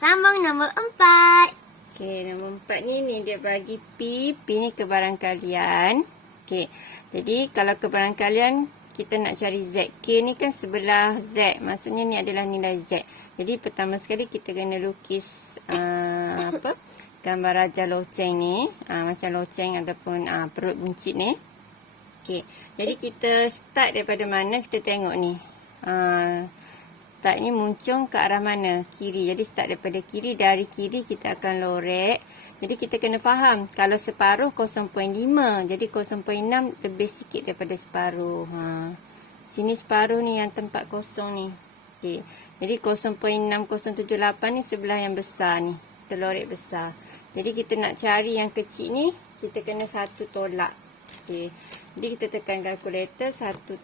sambung nombor 4. Okey, nombor 4 ni dia bagi P. P ni kebaran kalian. Okey, jadi kalau kebaran kalian, kita nak cari Z. K ni kan sebelah Z. Maksudnya ni adalah nilai Z. Jadi pertama sekali kita kena lukis gambar raja loceng ni. Macam loceng ataupun perut buncit ni. Okey, jadi kita start daripada mana, kita tengok ni. Start ni muncung ke arah mana? Kiri. Jadi start daripada kiri. Dari kiri kita akan lorek. Jadi kita kena faham. Kalau separuh 0.5. Jadi 0.6 lebih sikit daripada separuh. Sini separuh ni yang tempat kosong ni. Okay. Jadi 0.6078 ni sebelah yang besar ni. Kita lorek besar. Jadi kita nak cari yang kecil ni. Kita kena satu tolak. Okay. Jadi kita tekan kalkulator. Satu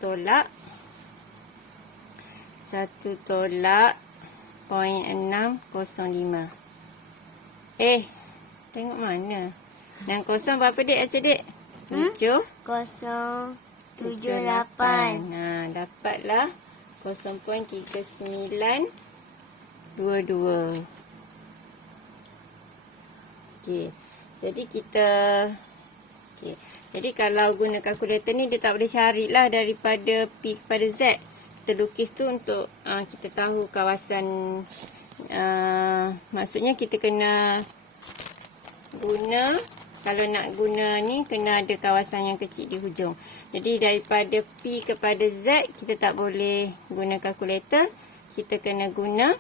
tolak 0.605. Tengok mana. Yang kosong berapa dek adik? 7. 078. Dapatlah 0.3922. Okey. Jadi kita jadi kalau guna kalkulator ni dia tak boleh carilah daripada P kepada Z. Kita lukis tu untuk kita tahu kawasan, maksudnya kita kena guna, kalau nak guna ni kena ada kawasan yang kecil di hujung. Jadi daripada P kepada Z kita tak boleh guna kalkulator, kita kena guna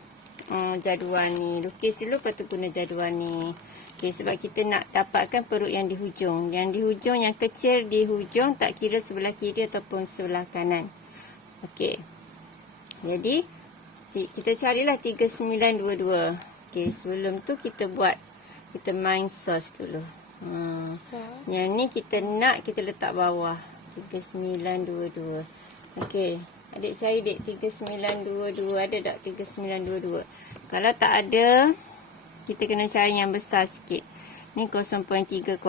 jadual ni. Lukis dulu lepas tu guna jadual ni. Okey, sebab kita nak dapatkan perut yang di hujung. Yang di hujung, yang kecil di hujung, tak kira sebelah kiri ataupun sebelah kanan. Okey. Jadi kita carilah 3922. Okey, sebelum tu kita main source dulu. Yang ni kita nak kita letak bawah 3922. Okey, adik cari dek 3922. Ada tak 3922? Kalau tak ada, kita kena cari yang besar sikit. Ni 0.30,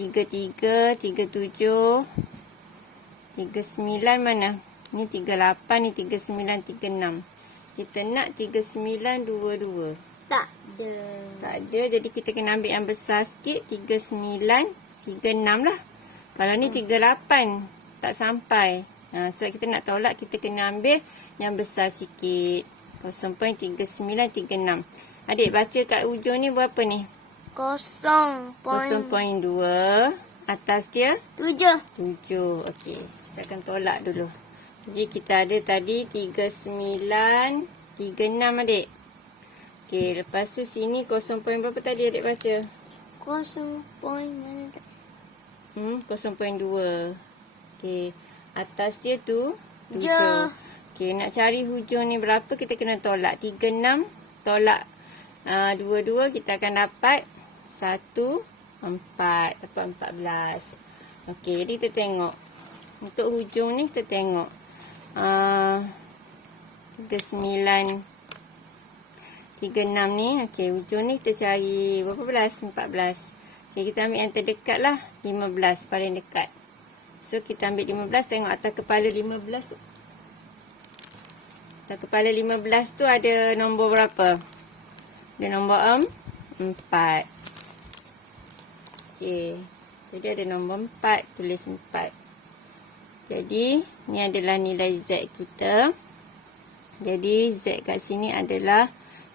33, 37, 39 mana? Ni 38, ni 39, 36. Kita nak 3922. Tak ada. Tak ada, jadi kita kena ambil yang besar sikit. 39, 36 lah. Kalau ni 38, tak sampai. Sebab kita nak tolak, kita kena ambil yang besar sikit. 0.3936. Adik baca kat ujung ni berapa ni? 0.2. Atas dia? 7. Okey. Kita akan tolak dulu. Jadi kita ada tadi 3936 adik. Okey, lepas tu sini 0. Berapa tadi adik baca? 0. Mana tak? 0.2. Okey. Atas dia tu 7. Okey, nak cari hujung ni berapa, kita kena tolak. 36 tolak 22, kita akan dapat 1, 4. Dapat 14. Okey, jadi kita tengok. Untuk hujung ni kita tengok. 3936 ni. Okey, hujung ni kita cari berapa belas? 14. Okey, kita ambil yang terdekat lah. 15, paling dekat. So, kita ambil 15, tengok atas kepala 15 tu. Atas kepala 15 tu ada nombor berapa? Ada nombor 4. Okey. Jadi ada nombor 4, tulis 4. Jadi, ni adalah nilai Z kita. Jadi, Z kat sini adalah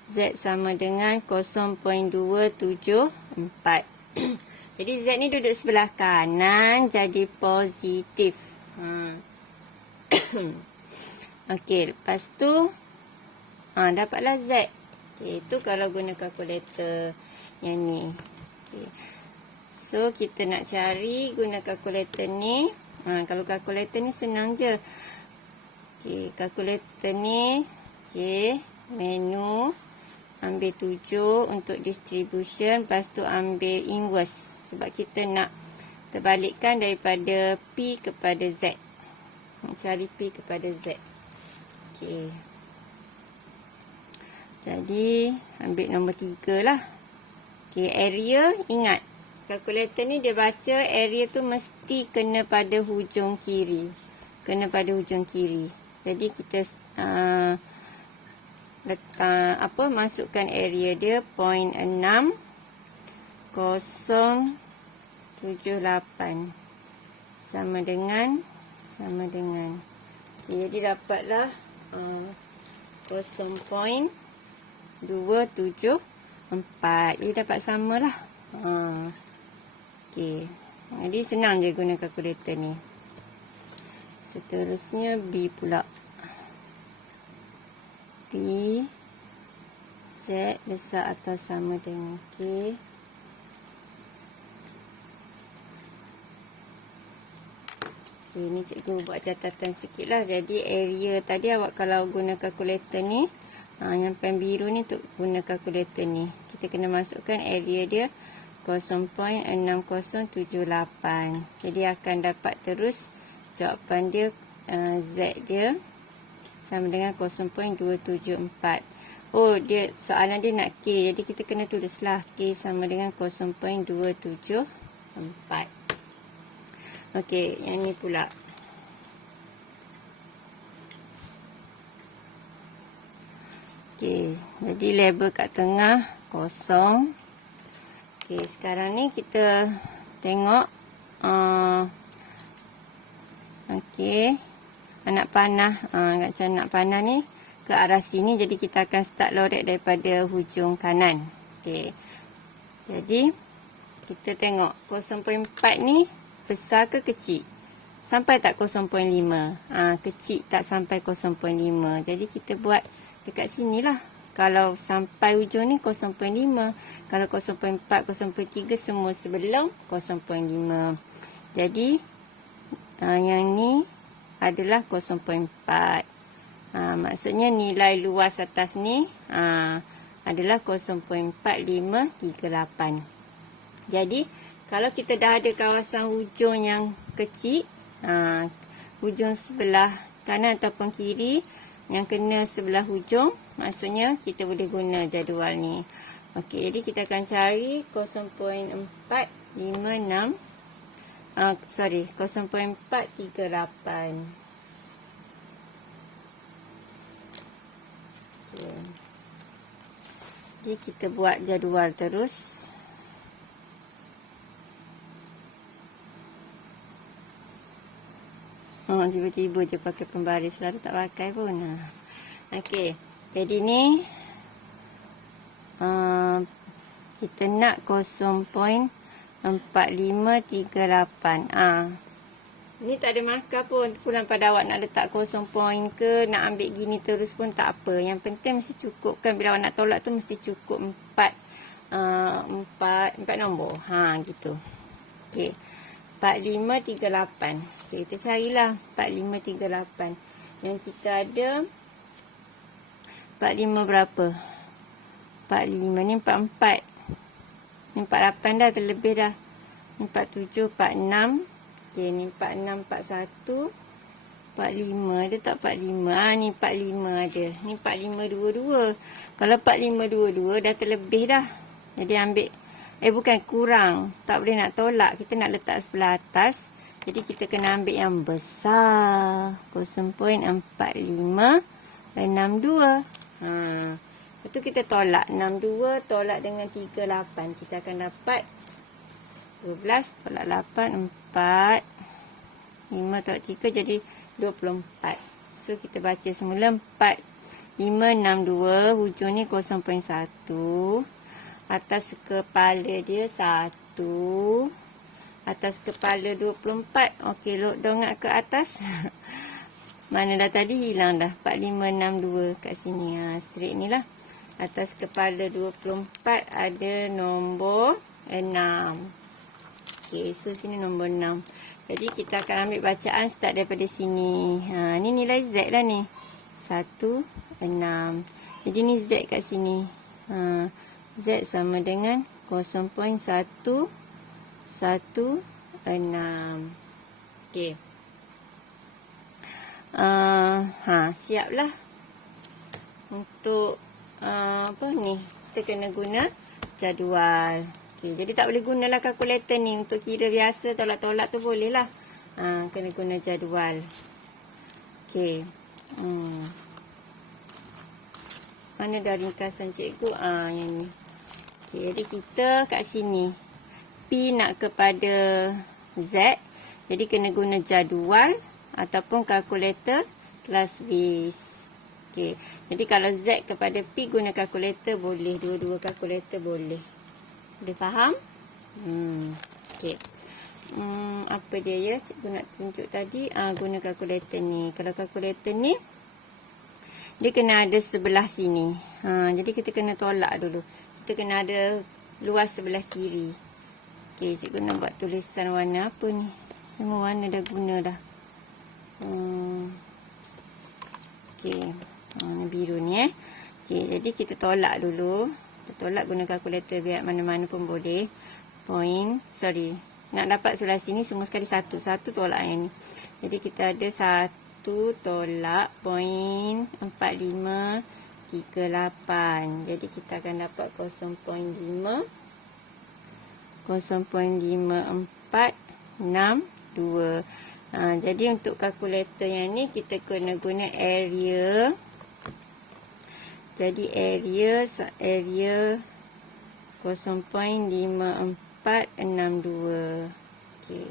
Z sama dengan 0.274. Jadi, Z ni duduk sebelah kanan, jadi positif. Okey, lepas tu, dapatlah Z. Okay, itu kalau guna kalkulator yang ni. Okay. So, kita nak cari guna kalkulator ni. Kalau kalkulator ni senang je. Okay, kalkulator ni. Okay, menu. Ambil 7 untuk distribution. Lepas tu ambil inverse. Sebab kita nak terbalikkan daripada P kepada Z. Nak cari P kepada Z. Okay. Jadi, ambil nombor 3 lah. Okay, area, ingat. Kalkulator ni dia baca area tu mesti kena pada hujung kiri. Kena pada hujung kiri. Jadi, kita masukkan area dia 0.6078 sama dengan jadi dapatlah 0.274. Jadi dapat samalah. Okey. Jadi senang je guna kalkulator ni. Seterusnya B pula. B Z besar atau sama dengan K. Ini cikgu buat catatan sikit lah. Jadi area tadi awak kalau guna kalkulator ni, yang pen biru ni untuk guna kalkulator ni, kita kena masukkan area dia 0.6078. Jadi akan dapat terus jawapan dia, Z dia sama dengan 0.274. Oh, dia soalan dia nak K. Jadi kita kena tulislah K sama dengan 0.274. Okey, yang ni pula. Okey, jadi label kat tengah kosong. Okey, sekarang ni kita tengok okey, anak panah, macam anak panah ni ke arah sini, jadi kita akan start lorek daripada hujung kanan. Okey. Jadi kita tengok 0.4 ni besar ke kecil? Sampai tak 0.5? Kecil tak sampai 0.5. Jadi kita buat dekat sini lah. Kalau sampai hujung ni 0.5. Kalau 0.4, 0.3 semua sebelum 0.5. Jadi yang ni adalah 0.4. Maksudnya nilai luas atas ni adalah 0.4538. Jadi kalau kita dah ada kawasan hujung yang kecil, hujung sebelah kanan ataupun kiri yang kena sebelah hujung, maksudnya kita boleh guna jadual ni. Okey, jadi kita akan cari 0.438. Jadi kita buat jadual terus. Tiba-tiba je pakai pembaris, selalu tak pakai pun. Okey, jadi ni kita nak 0.4538. Ni tak ada markah pun. Pulang pada awak nak letak 0 point ke, nak ambil gini terus pun tak apa. Yang penting mesti cukup kan, bila awak nak tolak tu mesti cukup 4 nombor. Gitu. Okey. 4538. Okay, kita carilah 4538. Yang kita ada 45 berapa? 45 ni 44. Ni 48 dah, terlebih dah. Ni 47, 46. Okay, ni 46, 41. 45 ada tak 45? Ni 45 ada. Ni 4522. Kalau 4522 dah terlebih dah. Jadi ambil bukan kurang. Tak boleh nak tolak. Kita nak letak sebelah atas. Jadi kita kena ambil yang besar. 0.4562. Lepas tu kita tolak. 62 tolak dengan 38. Kita akan dapat 12 tolak 8, 4. 5 tolak 3 jadi 24. So kita baca semula 4562. Hujung ni 0.1. Atas kepala dia 1. Atas kepala 24. Okey, dongak ke atas. Mana dah tadi hilang dah. 4562 kat sini. Straight ni lah. Atas kepala 24 ada nombor 6. Okey, so sini nombor 6. Jadi kita akan ambil bacaan start daripada sini. Ni nilai Z lah ni. 1, 6. Jadi ni Z kat sini. Z sama dengan 0.116. Okey. Siaplah untuk apa ni? Kita kena guna jadual. Okey, jadi tak boleh gunalah kalkulator ni untuk kira biasa, tolak-tolak tu boleh lah. Kena guna jadual. Okey. Mana dah ringkasan cikgu? Yang ni. Okay, jadi kita kat sini. P nak kepada Z. Jadi kena guna jadual ataupun kalkulator kelas BIS. Okay. Jadi kalau Z kepada P guna kalkulator boleh. Dua-dua kalkulator boleh. Boleh faham? Okay. Apa dia ya? Cikgu nak tunjuk tadi. Guna kalkulator ni. Kalau kalkulator ni, dia kena ada sebelah sini. Jadi kita kena tolak dulu. Kita kena ada luas sebelah kiri. Okay, cikgu nak buat tulisan warna apa ni? Semua warna dah guna dah. Okay. Warna biru ni Okay, jadi kita tolak dulu. Kita tolak guna kalkulator biar mana-mana pun boleh. Nak dapat sebelah sini semua sekali satu. Satu tolak yang ni. Jadi kita ada 1 tolak 0.4538. Jadi kita akan dapat 0.5. 0.5462. Jadi untuk kalkulator yang ni kita kena guna area. Jadi area 0.5462. Okey.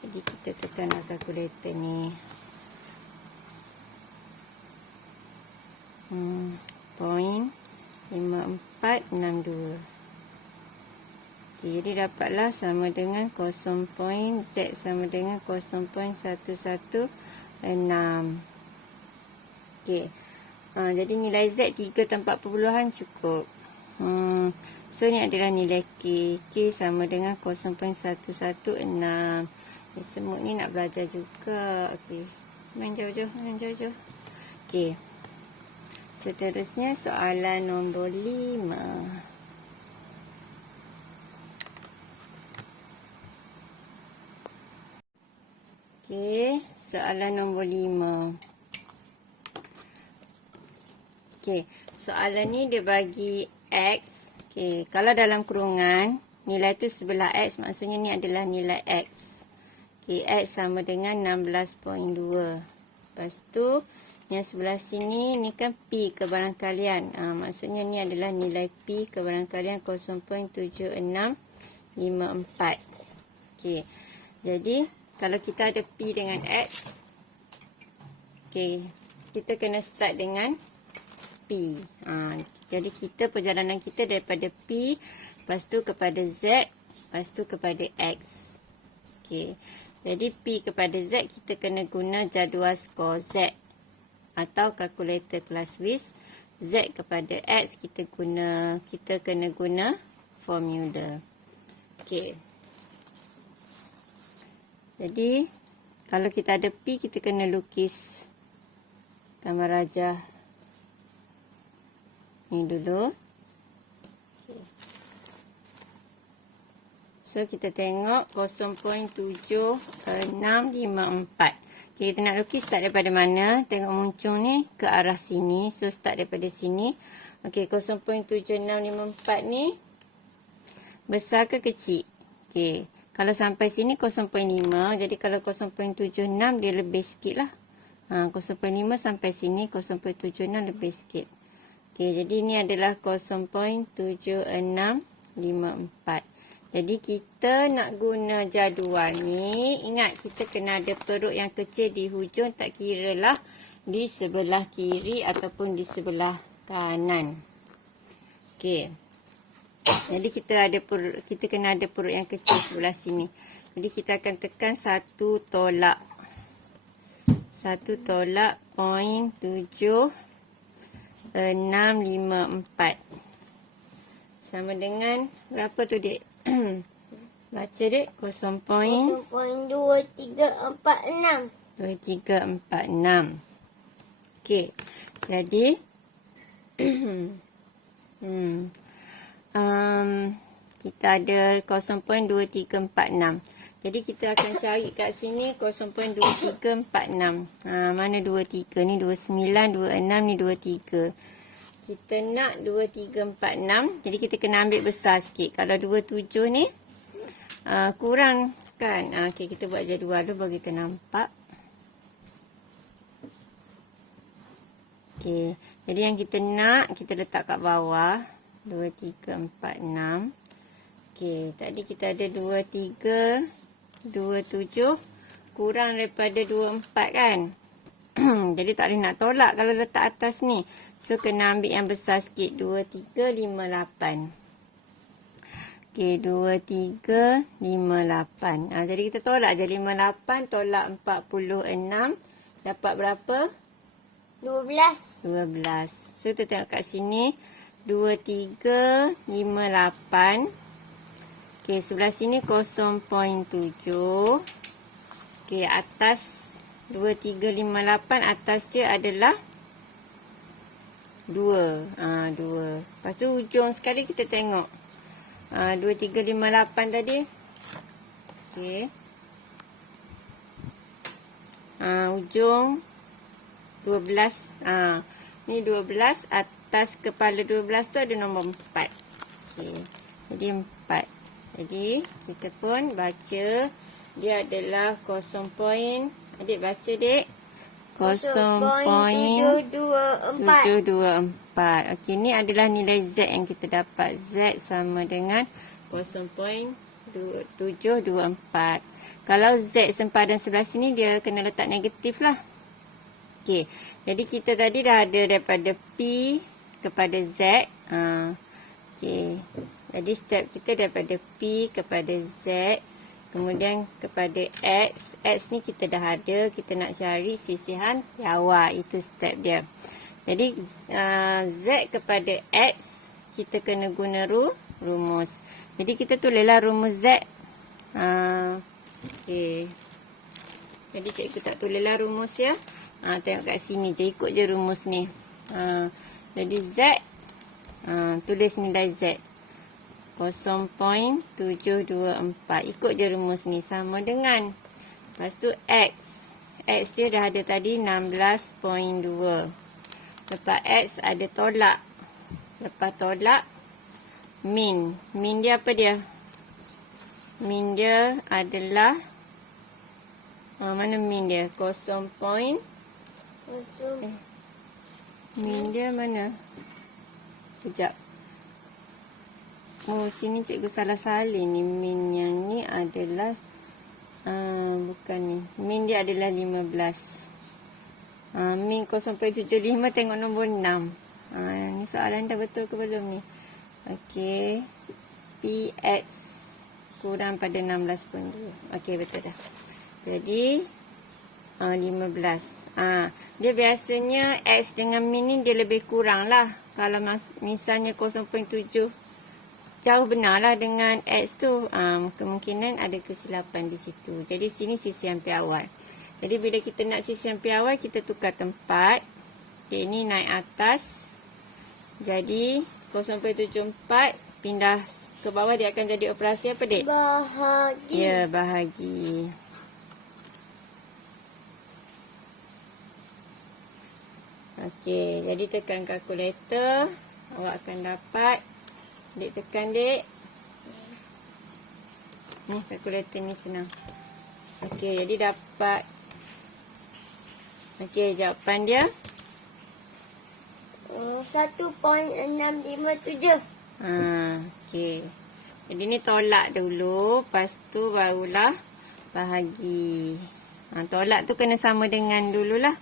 Jadi kita tekan kalkulator ni. 0.5462. Okay, jadi dapatlah sama dengan 0. Z sama dengan 0.116. Okay. Jadi nilai Z 3 tempat perpuluhan cukup. So ni adalah nilai K. K sama dengan 0.116. Semut ni nak belajar juga. Okay. Main jauh-jauh. Okay. Seterusnya soalan nombor 5. Okey, soalan nombor 5. Okey, soalan ni dia bagi X. Okey, kalau dalam kurungan, nilai tu sebelah X, maksudnya ni adalah nilai X. Okey, X sama dengan 16.2. Lepas tu, yang sebelah sini, ni kan P kebarangkalian. Maksudnya ni adalah nilai P kebarangkalian 0.7654. Okey, jadi kalau kita ada P dengan X, okay, kita kena start dengan P. Jadi perjalanan kita daripada P, lepas tu kepada Z, lepas tu kepada X. Okay. Jadi P kepada Z, kita kena guna jadual skor Z atau kalkulator kelas BIS. Z kepada X, kita kena guna formula. Okay. Jadi, kalau kita ada P, kita kena lukis gambar rajah ni dulu. Okay. So, kita tengok 0.7654. Okay, kita nak lukis start daripada mana? Tengok muncul ni ke arah sini. So, start daripada sini. Okay, 0.7654 ni besar ke kecil? Okay. Kalau sampai sini 0.5. Jadi kalau 0.76 dia lebih sikit lah. 0.5 sampai sini 0.76 lebih sikit. Okay, jadi ni adalah 0.7654. Jadi kita nak guna jadual ni. Ingat kita kena ada perut yang kecil di hujung. Tak kira lah di sebelah kiri ataupun di sebelah kanan. Okay. Jadi kita kena ada perut yang kecil sebelah sini. Jadi kita akan tekan 1 tolak 0.7654 sama dengan berapa tu, Dek? Baca, Dek. 0.2346. 2346. Okey. Jadi kita ada 0.2346. Jadi kita akan cari kat sini 0.2346. Mana 23? Ni 29, 26, ni 23. Kita nak 2346. Jadi kita kena ambil besar sikit. Kalau 27 ni kurang kan. Okay, kita buat jadual dulu bagi kita nampak. Okay. Jadi yang kita nak, kita letak kat bawah. 2, 3, 4, 6. Okey, tadi kita ada 2, 3, 2, 7. Kurang daripada 2, 4 kan? Jadi tak boleh nak tolak kalau letak atas ni. So, kena ambil yang besar sikit. 2, 3, 5, 8. Okey, 2, 3, 5, 8. Jadi kita tolak je 5, 8. Tolak 46. Dapat berapa? 12. 12. So, kita tengok kat sini. 2, 3, 5, 8. Okey, sebelah sini 0.7. Okey, atas 2, 3, 5, 8. Atas dia adalah 2. 2. Lepas tu ujung sekali kita tengok. 2, 3, 5, 8 tadi. Okey. Ujung 12. Ni 12. Atas kepala 12 tu ada nombor 4. Okey. Jadi 4. Jadi kita pun baca dia adalah 0. Adik baca dek. 0.724. Okey, ni adalah nilai Z yang kita dapat. Z sama dengan 0.724. Kalau Z sempadan sebelah sini, dia kena letak negatif lah. Okey, jadi kita tadi dah ada daripada P kepada Z. Okey, jadi step kita daripada P kepada Z. Kemudian kepada X. X ni kita dah ada. Kita nak cari sisihan piawai. Itu step dia. Jadi Z kepada X. Kita kena guna rumus. Jadi kita tulislah rumus Z. Okay. Jadi cikgu tak tulislah rumus ya. Tengok kat sini je. Ikut je rumus ni. Jadi Z. Tulis nilai Z. 0.724. Ikut je rumus ni. Sama dengan. Lepas tu X. X dia dah ada tadi 16.2. Lepas X ada tolak. Lepas tolak. Min. Min dia apa dia? Min dia adalah. Mana min dia? 0. Min dia mana? Kejap. Oh, sini cikgu salah salin ni. Min yang ni adalah bukan ni. Min dia adalah 15. Min 0.75 tengok nombor 6. Ni soalan dah betul ke belum ni? Okey. PX kurang pada 16.2. Okey, betul dah. Jadi 15. Dia biasanya X dengan min ni dia lebih kurang lah. Kalau misalnya 0.7 jauh benar lah dengan X tu. Kemungkinan ada kesilapan di situ. Jadi sini sisihan piawai. Jadi bila kita nak sisihan piawai, kita tukar tempat. Okay, ini naik atas. Jadi 0.74 pindah ke bawah, dia akan jadi operasi apa dek? Bahagi. Ya, bahagi. Okey, jadi tekan kalkulator. Awak akan dapat. Dek tekan dek. Ni kalkulator ni senang. Okey, jadi dapat. Okey, jawapan dia 1.657. Okey. Jadi ni tolak dulu, lepas tu barulah bahagi. Tolak tu kena sama dengan dululah.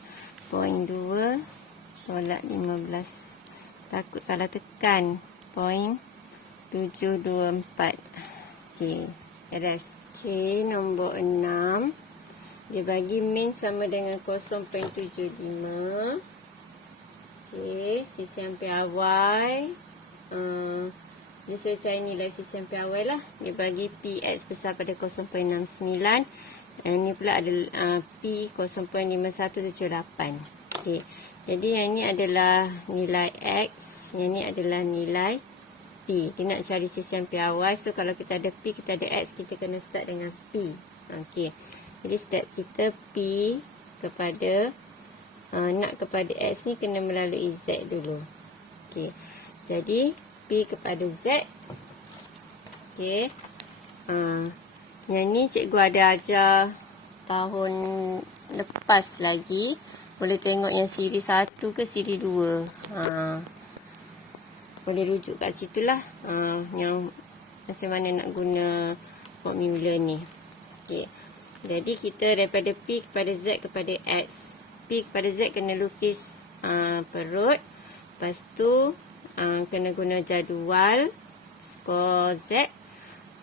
0.2 tolak 15. Takut salah tekan. 0.724. Okey, beres. Okey, nombor 6. Dia bagi min sama dengan 0.75. Okey, sisihan piawai. Dia suruh cari nilai sisihan piawai lah. Dia bagi PX besar pada 0.69. Ini pula adalah P 0.5178. Okey. Jadi yang ini adalah nilai X. Yang ini adalah nilai P. Dia nak cari sisihan piawai. So kalau kita ada P, kita ada X, kita kena start dengan P. Okey. Jadi step kita P kepada nak kepada X ni kena melalui Z dulu. Okey. Jadi P kepada Z. Okey. Yang ni cikgu ada ajar tahun lepas lagi. boleh tengok yang siri 1 ke siri 2. Boleh rujuk kat situ lah. Yang macam mana nak guna formula ni. Okay. Jadi kita daripada P kepada Z kepada X. P kepada Z kena lukis perut. Lepas tu kena guna jadual skor Z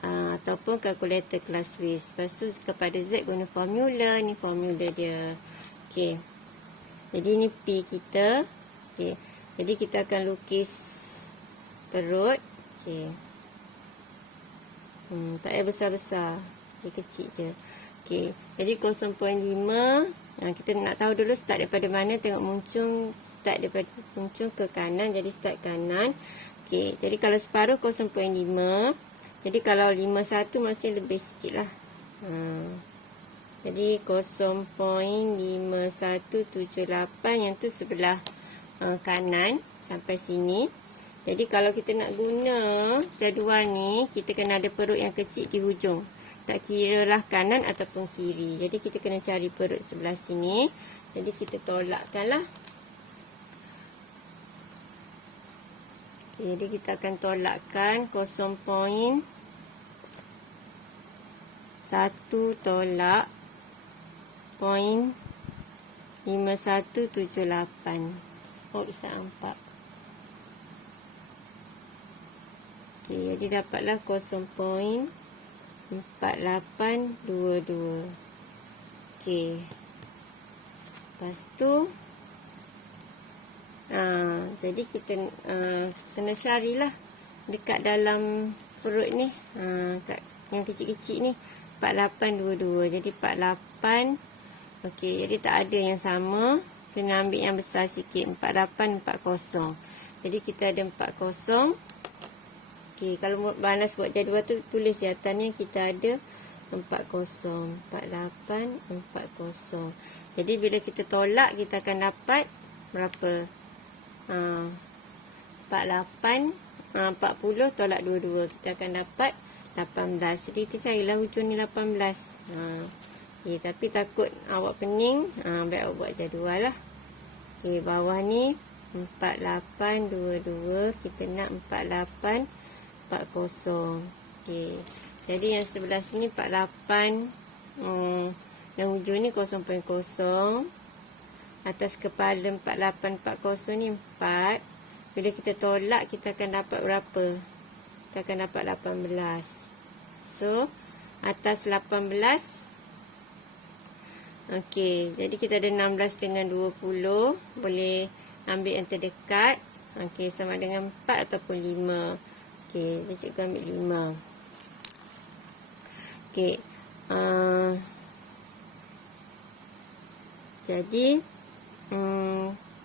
ataupun kalkulator kelas WIS. Lepas tu kepada Z guna formula. Ni formula dia. Okey. Jadi ni P kita. Okey. Jadi kita akan lukis perut. Okey. Tak payah besar-besar. Dia kecil je. Okey. Jadi 0.5. Kita nak tahu dulu start daripada mana. Tengok muncung. Start daripada muncung ke kanan. Jadi start kanan. Okey. Jadi kalau separuh 0.5. Jadi kalau 51 maksudnya lebih sikit lah. Jadi 0.5178 yang tu sebelah kanan sampai sini. Jadi kalau kita nak guna jadual ni, kita kena ada perut yang kecil di hujung. Tak kira lah kanan ataupun kiri. Jadi kita kena cari perut sebelah sini. Jadi kita tolakkan lah. Okay, jadi kita akan tolakkan 0.1 tolak 0.5178. Oh, bisa nampak. Okay, jadi dapatlah 0.4822. Okay. Lepas tu jadi kita kena carilah dekat dalam perut ni. Kat yang kecil-kecil ni 4822. Jadi 48. Okey, jadi tak ada yang sama. Kena ambil yang besar sikit. 4840. Jadi kita ada 40. Okey, kalau balas buat jadual tu tulis di atasnya kita ada 40. 4840. Jadi bila kita tolak kita akan dapat berapa? 40 tolak 22. Kita akan dapat 18. Jadi kita carilah hujung ni 18. Okay, tapi takut awak pening, baik awak buat jadual lah. Okay, bawah ni 4822. Kita nak 4840. Okay. Jadi yang sebelah sini 48. Yang hujung ni 0.0. Atas kepala 4840 ni 4. Bila kita tolak, kita akan dapat berapa? Kita akan dapat 18. So, atas 18. Okey, jadi kita ada 16 dengan 20. Boleh ambil yang terdekat. Okey, sama dengan 4 ataupun 5. Okey, jadi cikgu ambil 5. Okey. Jadi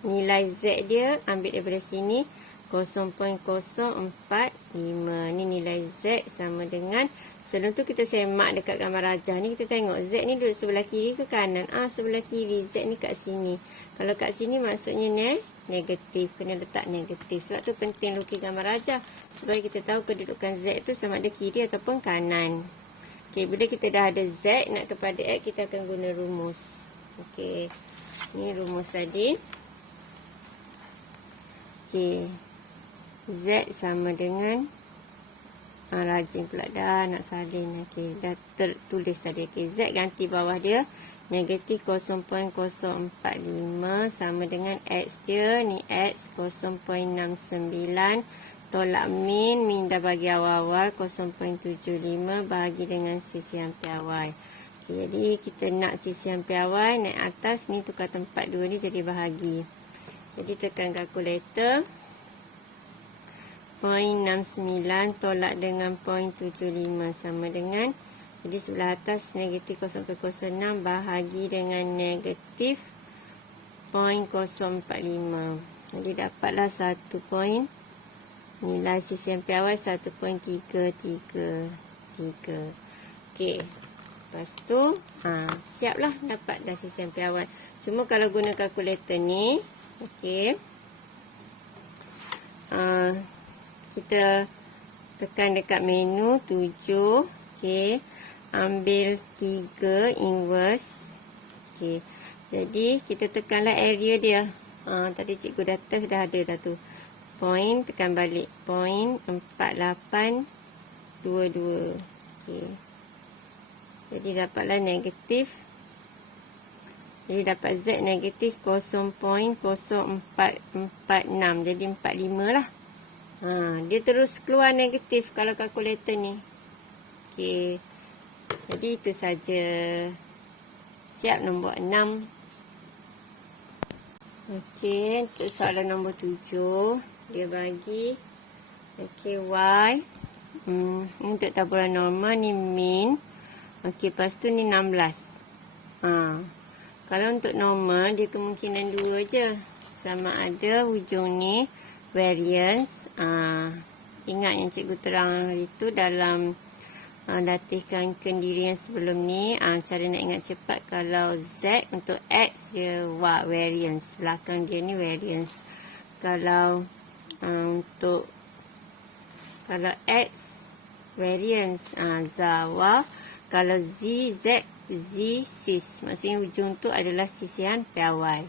nilai Z dia ambil daripada sini 0.045. Ni nilai Z sama dengan, sebelum tu kita semak dekat gambar rajah ni, kita tengok Z ni duduk sebelah kiri ke kanan. Sebelah kiri. Z ni kat sini. Kalau kat sini maksudnya negatif. Kena letak negatif. Sebab tu penting lukis gambar rajah supaya kita tahu kedudukan Z tu sama ada kiri ataupun kanan. Okey, bila kita dah ada Z nak kepada X, kita akan guna rumus. Okey. Ni rumus tadi. Okey. Z sama dengan rajin pula dah nak salin. Okey, dah tertulis tadi. Okey, Z ganti bawah dia negatif 0.045 sama dengan X dia ni X 0.69 tolak min dah bagi awal-awal 0.75 bahagi dengan sisian piawai. Okay, jadi kita nak sisian piawai naik atas ni, tukar tempat 2 ni jadi bahagi. Jadi tekan kalkulator. 0.69 tolak dengan 0.75 sama dengan, jadi sebelah atas negatif 0.06 bahagi dengan negatif 0.045. Jadi dapatlah 1 point. Nilai sisian piawai 1.333. Okey. Lepas tu, siaplah dapat dah sisian piawai. Cuma kalau guna kalkulator ni, okey. Kita tekan dekat menu 7, okey. Ambil 3 inverse. Okey. Jadi kita tekanlah area dia. Tadi cikgu dah test dah ada dah tu. Point tekan balik. Point 4822. Okey. Jadi dapatlah negatif. Jadi dapat Z negatif 0.0446. Jadi 45 lah. Dia terus keluar negatif kalau kalkulator ni. Okey. Jadi itu saja. Siap nombor 6. Okey, untuk soalan nombor 7, dia bagi okey Y. Ni untuk taburan normal ni min. Okey, lepas tu ni 16. Kalau untuk normal dia kemungkinan 2 je. Sama ada hujung ni variance. Ingat yang cikgu terang itu dalam latihkan kendiri yang sebelum ni. Cara nak ingat cepat, kalau Z untuk X dia variance, belakang dia ni variance. Kalau kalau X variance zawa. Kalau Z sis, maksudnya hujung tu adalah sisihan piawai.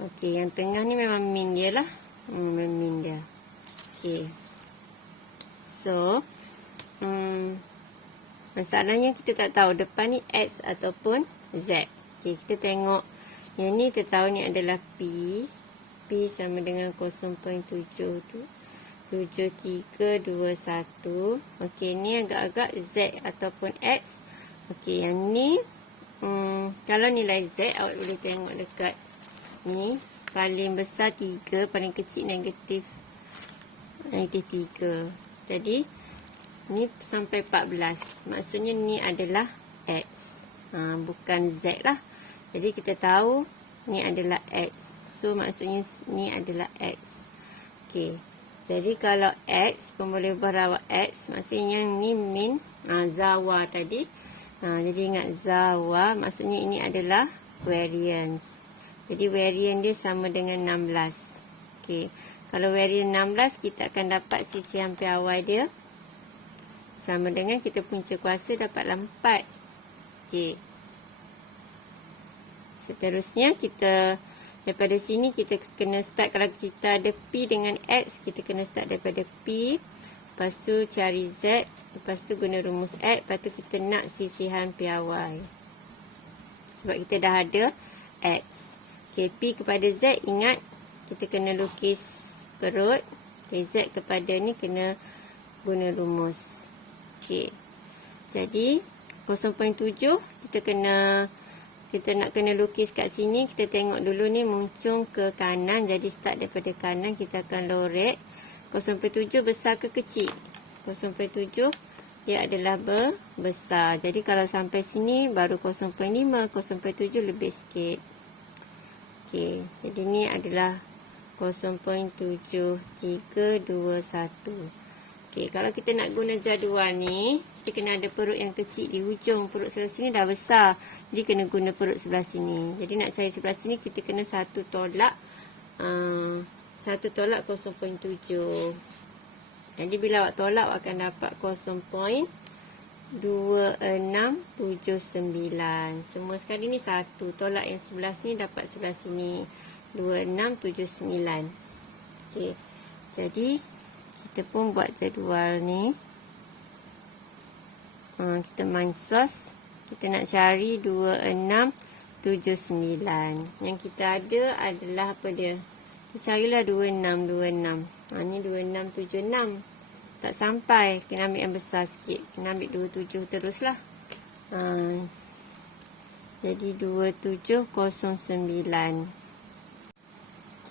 Okey, yang tengah ni memang min dia lah. Min dia. Okey. So masalahnya kita tak tahu depan ni X ataupun Z. Okay, kita tengok yang ni kita tahu ni adalah P. P sama dengan 0.7321. Okey, ni agak-agak Z ataupun X. Okey, yang ni kalau nilai Z awak boleh tengok dekat ni. Paling besar 3, paling kecil negatif 3. Jadi ni sampai 14. Maksudnya ni adalah X. Bukan Z lah. Jadi kita tahu ni adalah X. So maksudnya ni adalah X. Okey. Jadi kalau X, pemboleh berawak X, maksudnya ni min zawa tadi. Jadi ingat zawa, maksudnya ini adalah variance. Jadi variance dia sama dengan 16. Okey. Kalau variance 16, kita akan dapat sisihan piawai dia sama dengan kita punca kuasa dapatlah 4. Okey. Seterusnya kita daripada sini kita kena start. Kalau kita ada P dengan X, kita kena start daripada P. Lepas tu cari Z. Lepas tu guna rumus X. Lepas tu kita nak sisihan piawai. Sebab kita dah ada X. Okay, P kepada Z, ingat kita kena lukis perut. Okay, Z kepada ni kena guna rumus. Okay. Jadi 0.7 kita nak kena lukis kat sini. Kita tengok dulu ni muncung ke kanan. Jadi start daripada kanan, kita akan lorek. 0.7 besar ke kecil? 0.7 dia adalah besar. Jadi kalau sampai sini baru 0.5, 0.7 lebih sikit. Okey, jadi ni adalah 0.7321. Okey, kalau kita nak guna jadual ni, kita kena ada perut yang kecil di hujung. Perut sebelah sini dah besar. Jadi kena guna perut sebelah sini. Jadi nak cari sebelah sini, kita kena satu tolak 0.7. Jadi bila awak tolak, awak akan dapat 0.2679. Semua sekali ni satu. Tolak yang sebelah sini, dapat sebelah sini 2679. Okey. Jadi kita pun buat jadual ni. Kita main source. Kita nak cari 2679. Yang kita ada adalah apa dia? Carilah 2626. Ni 2676. Tak sampai. Kena ambil yang besar sikit. Kena ambil 27 teruslah. Jadi 2709.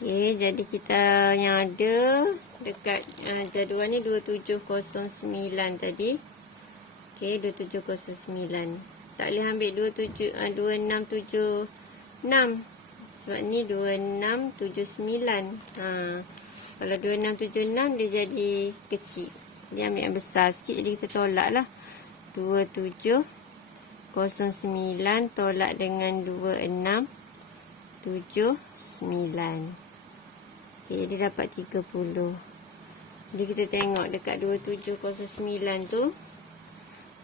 Okey, jadi kita yang ada dekat jadual ni 2709 tadi. Okey, 2709. Tak boleh ambil 2676. Sebab ni 2679. Kalau 2676 dia jadi kecil. Dia ambil yang besar sikit. Jadi kita tolak lah. 2709 tolak dengan 2679. Okay, jadi dapat 30. Jadi kita tengok dekat 2709 tu.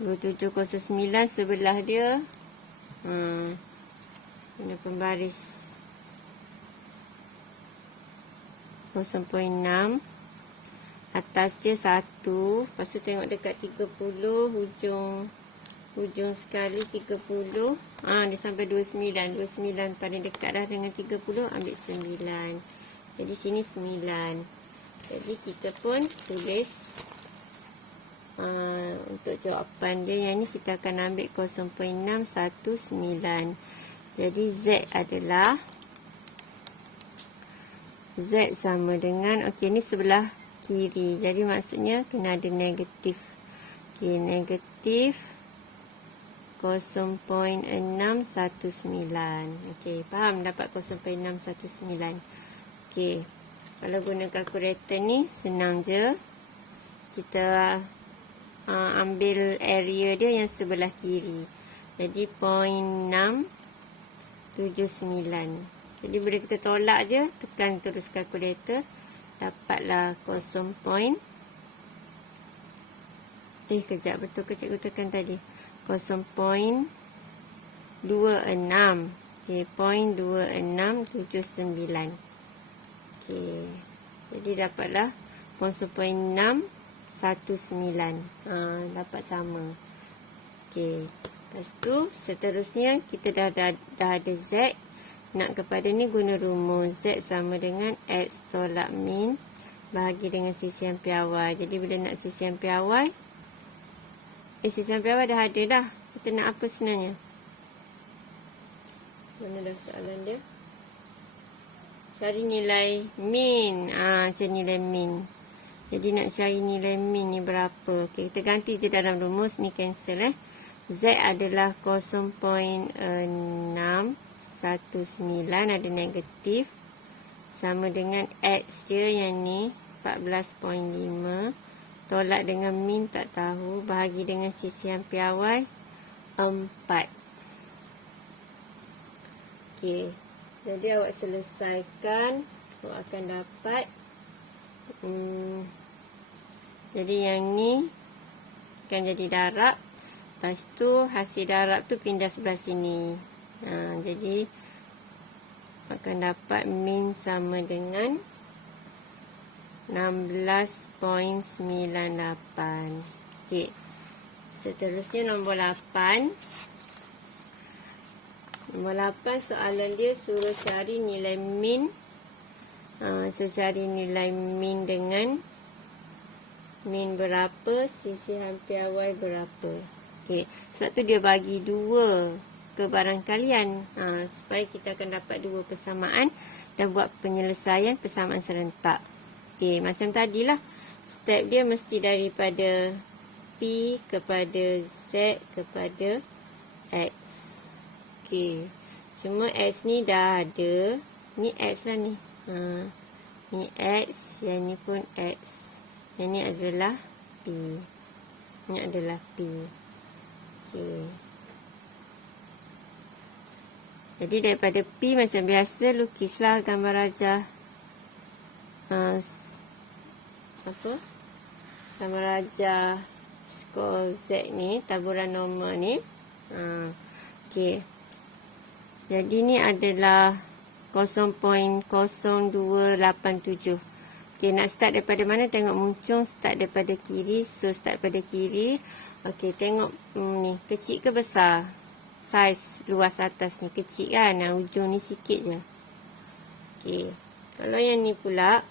2709 sebelah dia. Guna pembaris 0.6. Atas dia 1. Lepas tu tengok dekat 30. Hujung sekali 30. Dia sampai 29. 29 paling dekat dah dengan 30. Ambil 9. Jadi sini 9. Jadi kita pun tulis untuk jawapan dia. Yang ni kita akan ambil 0.619. Jadi Z adalah Z sama dengan, okey, ni sebelah kiri. Jadi maksudnya kena ada negatif. Okey, negatif 0.619. Okey, faham dapat 0.619. Okey, kalau guna kalkulator ni senang je. Kita ambil area dia yang sebelah kiri. Jadi 0.679. Jadi bila kita tolak je, tekan terus kalkulator, dapatlah 0. Kejap, betul ke cikgu tekan tadi? 0.26. Okey, 0.2679. Okey. Jadi dapatlah 0.619. Dapat sama. Okey. Lepas tu seterusnya kita dah ada Z. Nak kepada ni guna rumus Z sama dengan X tolak min bahagi dengan sisian piawai. Jadi bila nak sisian piawai, sisian piawai dah ada dah. Kita nak apa sebenarnya? Mana dah soalan dia? Cari nilai min. Cari nilai min. Jadi nak cari nilai min ni berapa? Okay, kita ganti je dalam rumus ni, cancel Z adalah 0.619, ada negatif, sama dengan X dia yang ni 14.5, tolak dengan min tak tahu, bahagi dengan sisian piawai 4. Okey, jadi awak selesaikan, awak akan dapat jadi yang ni akan jadi darab. Lepas tu hasil darab tu pindah sebelah sini. Jadi akan dapat min sama dengan 16.98. Okey. Seterusnya nombor 8. Nombor 8 soalan dia suruh cari nilai min. Suruh cari nilai min dengan min berapa, sisihan piawai berapa. Okey, sebab tu dia bagi 2 kebarangkalian, supaya kita akan dapat 2 persamaan dan buat penyelesaian persamaan serentak. Okey, macam tadilah. Step dia mesti daripada P kepada Z kepada X. Okey, cuma X ni dah ada. Ni X lah ni. Ni X, yang ni pun X. Yang ni adalah P. Ini adalah P. Okey. Jadi daripada P macam biasa, lukislah gambar rajah. Gambar rajah skor Z ni, taburan nombor ni. Okey. Jadi ni adalah 0.0287. Okey, nak start daripada mana? Tengok muncung start daripada kiri. So start daripada kiri. Okey, tengok ni kecil ke besar? Saiz luas atas ni kecil kan? Ujung ni sikit je. Okey. Kalau yang ni pula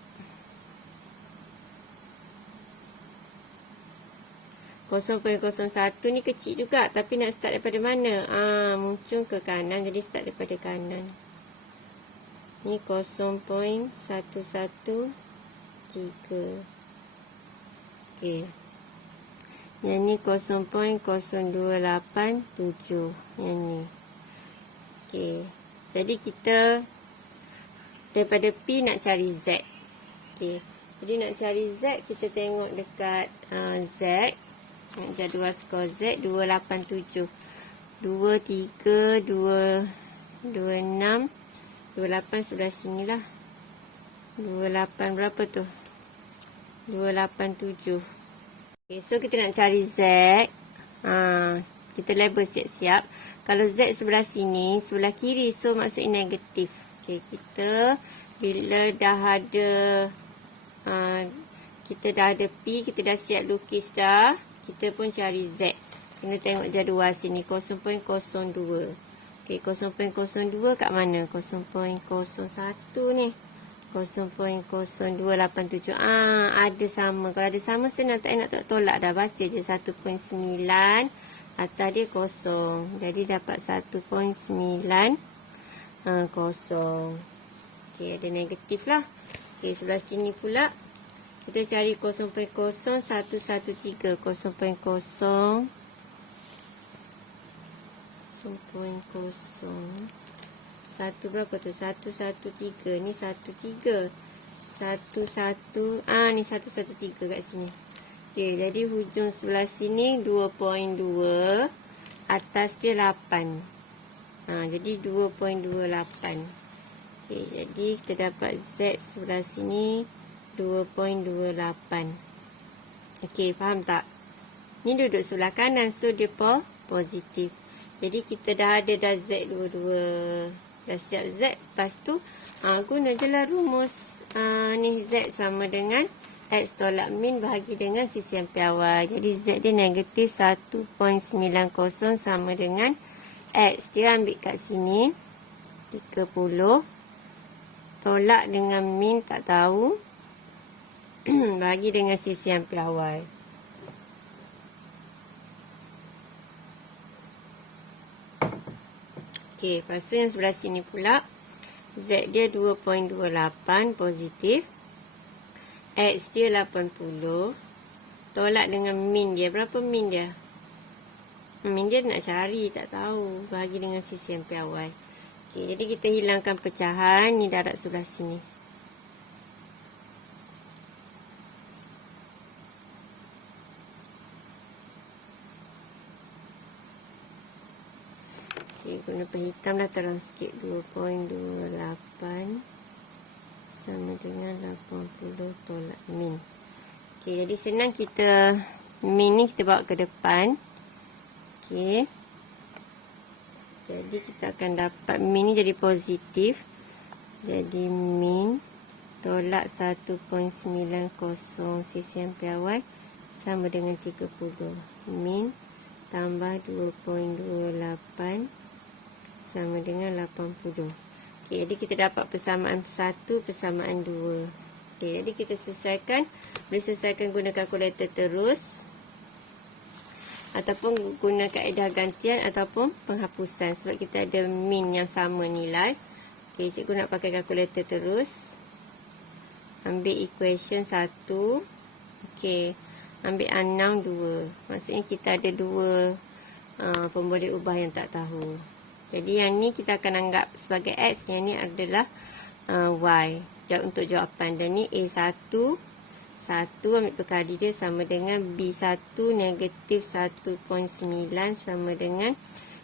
0.01 ni kecil juga, tapi nak start daripada mana? Muncung ke kanan, jadi start daripada kanan. Ni 0.113. Okey. Yang ni 0.0287. Yang ni. Okey. Jadi kita daripada P nak cari Z. Okey. Jadi nak cari Z, kita tengok dekat Z. Jadual skor Z 287. 23, 2, 26, 28 sebelah sini lah. 28 berapa tu? 287. Okay, so kita nak cari Z. kita label siap-siap. Kalau Z sebelah sini, sebelah kiri, so maksudnya negatif. Okey, kita bila dah ada kita dah ada P, kita dah siap lukis dah, kita pun cari Z. Kena tengok jadual sini 0.02. Okey, 0.02 kat mana? 0.01 ni. 0.0287. Ada sama. Kalau ada sama, senang tak nak tolak dah. Baca je 1.9. Atas dia kosong. Jadi dapat 1.9 kosong. Okey, ada negatif lah. Okey, sebelah sini pula kita cari 0.0113. 0.0 satu berapa tu? 113. Ni 13. 11. Ni 113 kat sini. Okey, jadi hujung sebelah sini 2.2. Atas dia 8. Jadi 2.28. Okey, jadi kita dapat Z sebelah sini 2.28. Okey, faham tak? Ni duduk sebelah kanan, so dia positif. Jadi kita dah ada dah Z dua-dua. Dah siap Z. Lepas tu guna je lah rumus ni Z sama dengan X tolak min bahagi dengan sisian piawai. Jadi Z dia negatif 1.90 sama dengan X. Dia ambil kat sini 30. Tolak dengan min tak tahu. Bahagi dengan sisian piawai. Okey, lepas tu yang sebelah sini pula Z dia 2.28 positif. X dia 80. Tolak dengan min dia. Berapa min dia? Min dia nak cari, tak tahu. Bahagi dengan sisian piawai. Okey, jadi kita hilangkan pecahan. Ni darab sebelah sini. Okey, guna penghitam dah terang sikit. 2.28 sama dengan 80 tolak min. Okey, jadi senang kita min ni kita bawa ke depan. Okey. Jadi kita akan dapat min ni jadi positif. Jadi min tolak 1.90 sisian piawai sama dengan 30. Min tambah 2.28 sama dengan 80. Okey, jadi kita dapat persamaan 1, persamaan 2. Okey, jadi kita selesaikan. Boleh selesaikan guna kalkulator terus. Ataupun guna kaedah gantian ataupun penghapusan. Sebab kita ada min yang sama nilai. Okey, cikgu nak pakai kalkulator terus. Ambil equation 1. Okey, ambil anang 2. Maksudnya kita ada 2 pemboleh ubah yang tak tahu. Jadi yang ni kita akan anggap sebagai X. Yang ni adalah Y. Untuk jawapan. Dan ni A1. 1 ambil perkali dia sama dengan B1 negatif 1.9 sama dengan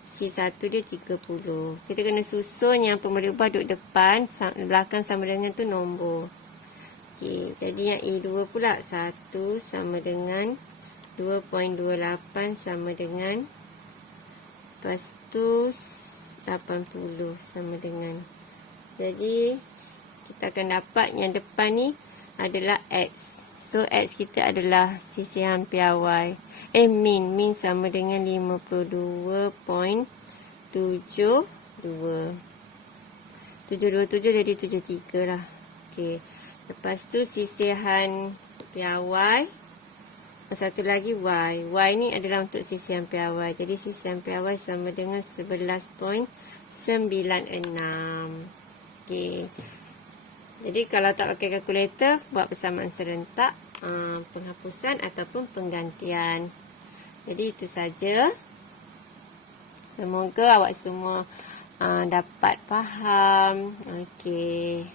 C1 dia 30. Kita kena susun yang pemboleh ubah duduk depan. Belakang sama dengan tu nombor. Okey, jadi yang A2 pula 1 sama dengan 2.28 sama dengan. Lepas tu 80 sama dengan. Jadi kita akan dapat yang depan ni adalah X. So X kita adalah sisian piawai. Min sama dengan 52.72. 727 jadi 73 lah. Okey. Lepas tu sisihan piawai. Satu lagi Y. Y ni adalah untuk sisian piawai. Jadi sisian piawai sama dengan 11.96. Okey. Jadi kalau tak pakai kalkulator, buat persamaan serentak, penghapusan ataupun penggantian. Jadi itu saja. Semoga awak semua dapat faham. Okey.